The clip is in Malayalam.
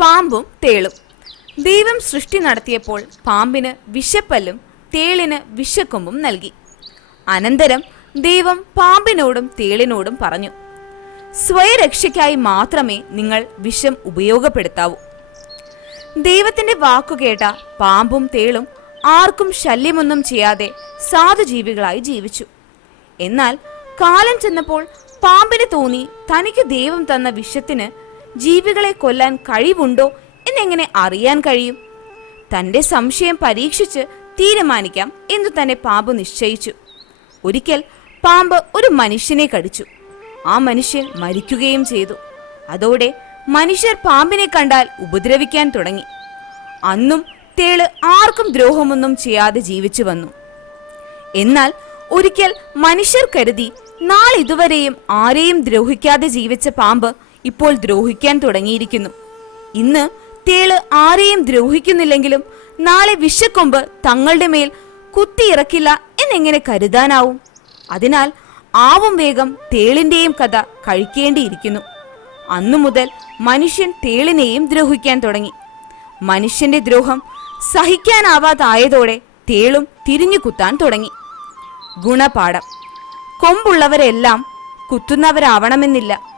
പാമ്പും തേളും. ദൈവം സൃഷ്ടി നടത്തിയപ്പോൾ പാമ്പിന് വിശപ്പല്ലും തേളിന് വിശക്കൊമ്പും നൽകി. അനന്തരം ദൈവം പാമ്പിനോടും തേളിനോടും പറഞ്ഞു സ്വയരക്ഷയ്ക്കായി മാത്രമേ നിങ്ങൾ വിഷം ഉപയോഗപ്പെടുത്താവൂ. ദൈവത്തിന്റെ വാക്കുകേട്ട പാമ്പും തേളും ആർക്കും ശല്യമൊന്നും ചെയ്യാതെ സാധുജീവികളായി ജീവിച്ചു. എന്നാൽ കാലം ചെന്നപ്പോൾ പാമ്പിന് തോന്നി തനിക്ക് ദൈവം തന്ന വിഷത്തിന് ജീവികളെ കൊല്ലാൻ കഴിവുണ്ടോ എന്നെങ്ങനെ അറിയാൻ കഴിയും? തന്റെ സംശയം പരീക്ഷിച്ച് തീരുമാനിക്കാം എന്ന് തന്നെ പാമ്പ് നിശ്ചയിച്ചു. ഒരിക്കൽ പാമ്പ് ഒരു മനുഷ്യനെ കടിച്ചു. ആ മനുഷ്യൻ മരിക്കുകയും ചെയ്തു. അതോടെ മനുഷ്യർ പാമ്പിനെ കണ്ടാൽ ഉപദ്രവിക്കാൻ തുടങ്ങി. അന്നും തേൾ ആർക്കും ദ്രോഹമൊന്നും ചെയ്യാതെ ജീവിച്ചു വന്നു. എന്നാൽ ഒരിക്കൽ മനുഷ്യർ കരുതി നാളിതുവരെയും ആരെയും ദ്രോഹിക്കാതെ ജീവിച്ച പാമ്പ് ഇപ്പോൾ ദ്രോഹിക്കാൻ തുടങ്ങിയിരിക്കുന്നു. ഇന്ന് തേൾ ആരെയും ദ്രോഹിക്കുന്നില്ലെങ്കിലും നാളെ വിഷക്കൊമ്പ് തങ്ങളുടെ മേൽ കുത്തിയിറക്കില്ല എന്നെങ്ങനെ കരുതാനാവും? അതിനാൽ ആവും വേഗം തേളിന്റെയും കഥ കഴിക്കേണ്ടിയിരിക്കുന്നു. അന്നു മുതൽ മനുഷ്യൻ തേളിനെയും ദ്രോഹിക്കാൻ തുടങ്ങി. മനുഷ്യന്റെ ദ്രോഹം സഹിക്കാനാവാതായതോടെ തേളും തിരിഞ്ഞു കുത്താൻ തുടങ്ങി. ഗുണപാഠം. കൊമ്പുള്ളവരെല്ലാം കുത്തുന്നവരാവണമെന്നില്ല.